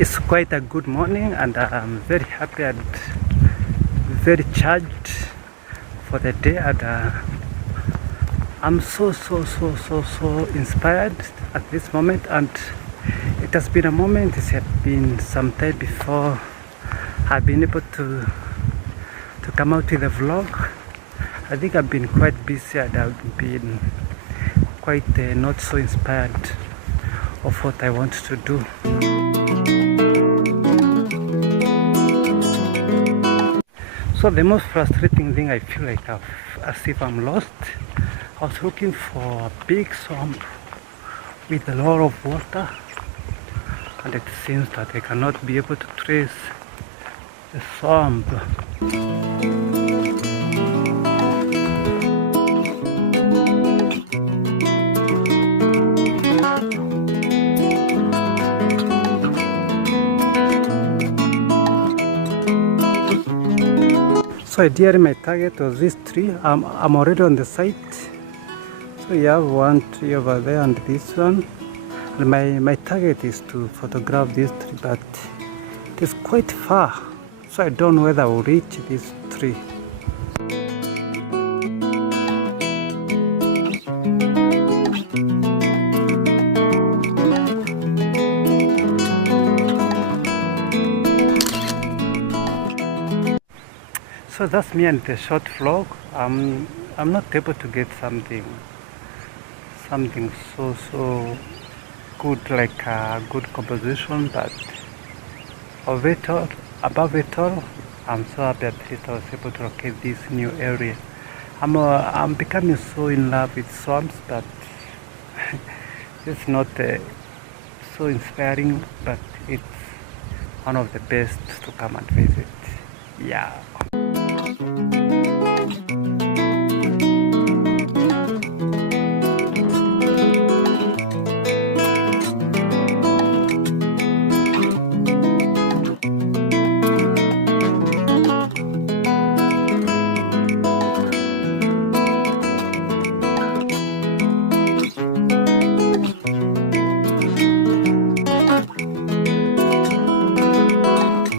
It's quite a good morning, and I'm very happy and very charged for the day, and I'm so inspired at this moment. And it has been a moment, it has been some time before I've been able to come out with a vlog. I think I've been quite busy and I've been quite not so inspired of what I want to do. So the most frustrating thing, I feel like as if I'm lost. I was looking for a big swamp with a lot of water, and it seems that I cannot be able to trace the swamp. So ideally my target was this tree. I'm already on the site. So you have one tree over there and this one. And my target is to photograph this tree, but it is quite far. So I don't know whether I will reach this tree. So that's me and the short vlog. I'm not able to get something so good, like a good composition, but above it all, I'm so happy at least I was able to locate this new area. I'm becoming so in love with swamps, but it's not so inspiring, but it's one of the best to come and visit. Yeah.